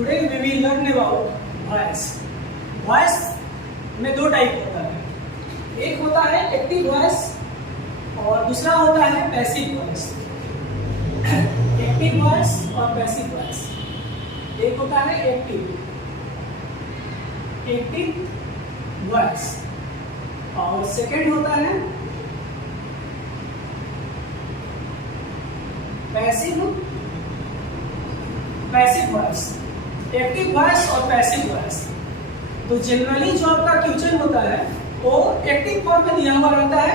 Today we will learn about voice. Voice में दो type होता है, एक होता है एक्टिव वॉइस और दूसरा होता है पैसिव वॉइस। एक्टिव वॉइस और पैसिव वॉइस, एक होता है एक्टिव वॉइस और सेकंड होता है पैसिव वॉइस। एक्टिव वॉइस और पैसिव वॉइस, तो जनरली जो आपका क्वेश्चन होता है वो एक्टिव फॉर्म में दिया हुआ रहता है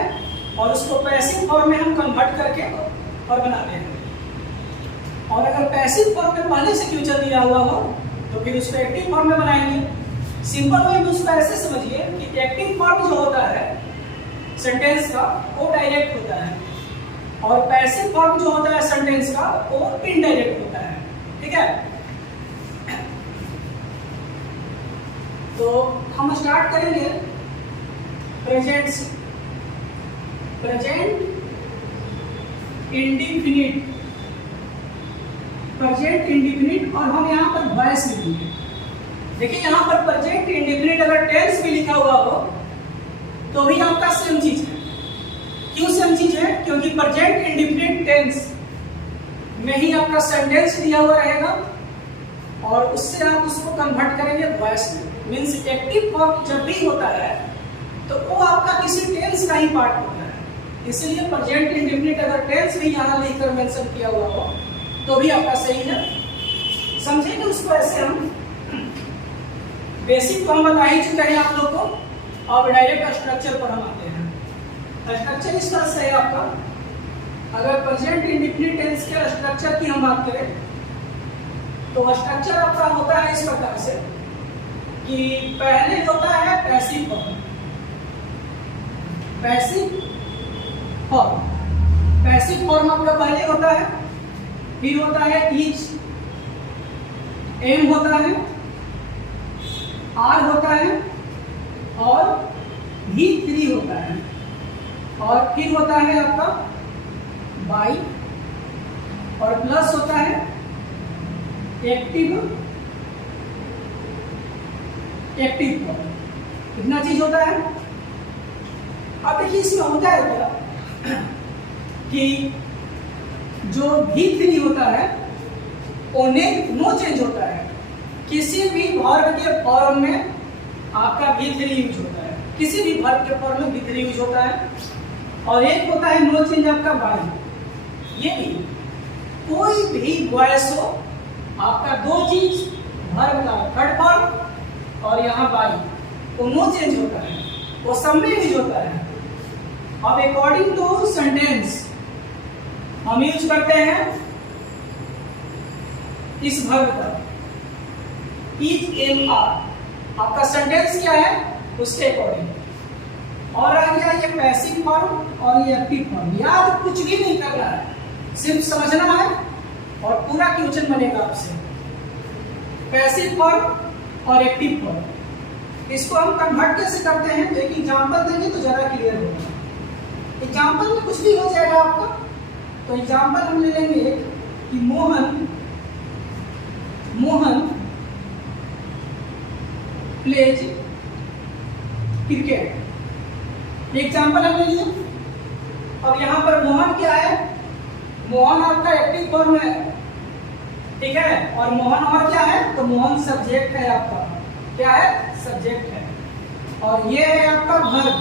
और उसको पैसिव फॉर्म में हम कन्वर्ट करके और बनाते हैं। और अगर पैसिव फॉर्म में पहले से क्वेश्चन दिया हुआ हो तो फिर उसको एक्टिव फॉर्म में बनाएंगे। सिंपल वे में उसको ऐसे समझिए कि एक्टिव फॉर्म जो होता है सेंटेंस का वो डायरेक्ट होता है और पैसिव फॉर्म जो होता है सेंटेंस का वो इनडायरेक्ट होता है। ठीक है, तो हम स्टार्ट करेंगे प्रेजेंट इंडिफिनिट और हम यहाँ पर वॉइस लिखेंगे। देखिए यहाँ पर प्रेजेंट इंडिफिनिट अगर टेंस भी लिखा हुआ हो तो भी आपका सेम चीज है। क्यों सेम चीज है? क्योंकि प्रेजेंट इंडिफिनिट टेंस में ही आपका सेंटेंस दिया हुआ रहेगा और उससे आप उसको कन्वर्ट करेंगे वॉइस में। मीन्स एक्टिव फॉर्म जब भी होता है तो वो आपका किसी टेंस का ही पार्ट होता है, इसीलिए प्रेजेंट इंडिफिनिट अगर टेंस भी यहाँ लिखकर मेंशन किया हुआ हो तो भी आपका सही है। समझेंगे उसको ऐसे हम बेसिक तो हम बता ही चुके हैं आप लोग को। और डायरेक्ट स्ट्रक्चर पर हम आते हैं। स्ट्रक्चर इस तरह से है आपका, अगर प्रेजेंट इंडिफिनिट टेंस के स्ट्रक्चर की हम बात करें तो स्ट्रक्चर आपका होता है इस प्रकार से कि पहले होता है पैसिव फॉर्म। पैसिव फॉर्म आपका पहले होता है, फिर होता है इज, एम होता है, आर होता है और भी थ्री होता है और फिर होता है आपका बाई और प्लस होता है एक्टिव फॉर्म। इतना चीज होता है। अब देखिए इसमें होता है क्या कि जो V3 होता है वो नो चेंज होता है। किसी भी वर्ब के फॉर्म में आपका V3 यूज होता है, किसी भी वर्ब के फॉर्म में V3 यूज होता है। और एक होता है नो चेंज आपका बाई। ये भी कोई भी वॉइस हो आपका दो चीज वर्ब का थर्ड फॉर्म और यहाँ बाई वो नो चेंज होता है, वो सब में यूज होता है। अब अकॉर्डिंग टू सेंटेंस हम यूज करते हैं इस वर्ब का इज, एम, आर। आपका सेंटेंस क्या है उसके अकॉर्डिंग। और आ गया ये पैसिव फॉर्म और ये एक्टिव फॉर्म। याद कुछ भी नहीं करना है, सिर्फ समझना है और पूरा क्वेश्चन बनेगा आपसे। पैसिव फॉर्म और एक्टिव फॉर्म, इसको हम कन्वर्ट कैसे करते हैं तो एक एग्जांपल देंगे तो ज्यादा क्लियर होगा। एग्जांपल में कुछ भी हो जाएगा आपका। तो एग्जांपल हम ले लेंगे कि मोहन प्लेज क्रिकेट। एग्जांपल हम ले लिए। और यहाँ पर मोहन क्या है? मोहन आपका एक्टिव फॉर्म है, ठीक है। और मोहन और क्या है? तो मोहन सब्जेक्ट है आपका। क्या है? सब्जेक्ट है। और ये है आपका वर्ब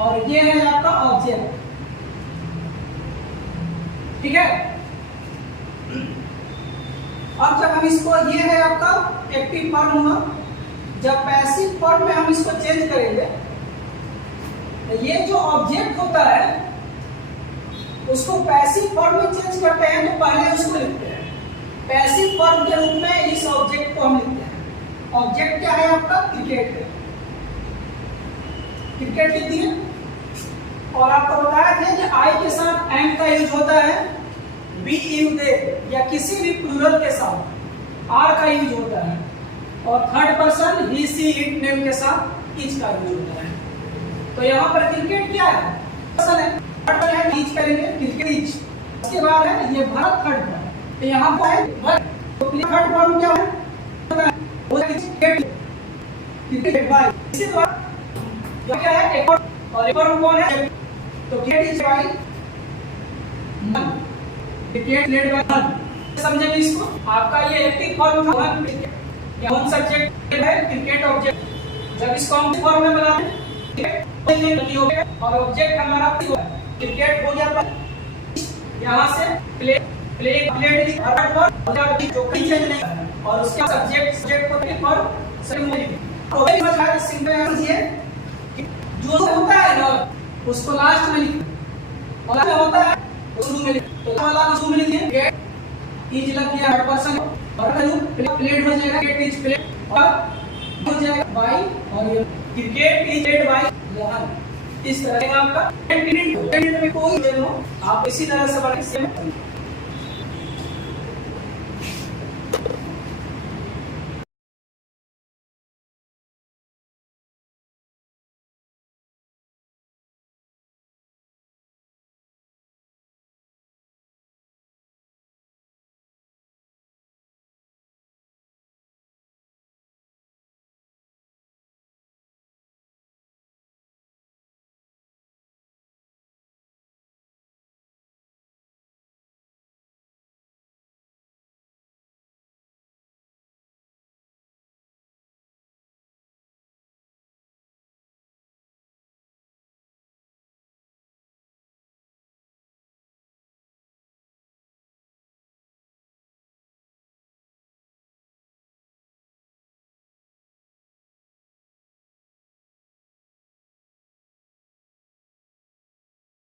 और ये है आपका ऑब्जेक्ट, ठीक है। अब जब हम इसको, ये है आपका एक्टिव फॉर्म हुआ। जब पैसिव फॉर्म में हम इसको चेंज करेंगे तो ये जो ऑब्जेक्ट होता है उसको पैसिव फॉर्म में चेंज करते हैं तो पहले उसको लिखते हैं पैसिव फॉर्म के रूप में। इस ऑब्जेक्ट को हम लिखते हैं। ऑब्जेक्ट क्या है आपका? क्रिकेट है। क्रिकेट लिख दिए। और आपको बताया था कि आई के साथ एम का यूज होता है, बी, यू, दे या किसी भी प्लूरल के साथ आर का यूज होता है। और third person he, she, it, name के साथ इज का यूज होता है। तो यहाँ पर क्रिकेट क्या है? पर्सन है। थर्ड है इज करेंगे क्रिकेट इज। उसके बाद है ये भारत थर्ड पर, तो यहाँ पर है वर्ब। तो थर्ड फॉर्म क्या है? वो क्रिकेट बाय इसी द्वारा क्या है एक और कौन है? तो cricket is by one, cricket led by one. समझेंगे इसको। आपका ये एक्टिव फॉर्म था वन क्रिकेट या वन सब्जेक्ट है क्रिकेट ऑब्जेक्ट। जब इसको हम फॉर्म में बनाते हैं क्रिकेट हो गया और ऑब्जेक्ट हमारा क्रिकेट हो गया। यहाँ से प्ले प्लेट की फॉर्मेट पर जो कहीं चेंज नहीं और उसका सब्जेक्ट को क्लिक और सिंबल तो वही समझ में सिंपल है कि जो होता है ना उसको लास्ट में लिखो और जो होता है वो शुरू में लिखो। तो वाला को शुरू में लिखिए गेट इज लग गया थर्ड पर्सन और प्लेट हो जाएगा गेट इज प्लेट और हो जाएगा बाय और ये cricket is played by Mohan. इस तरह का आपका क्रिकेट में कोई आप इसी तरह से बना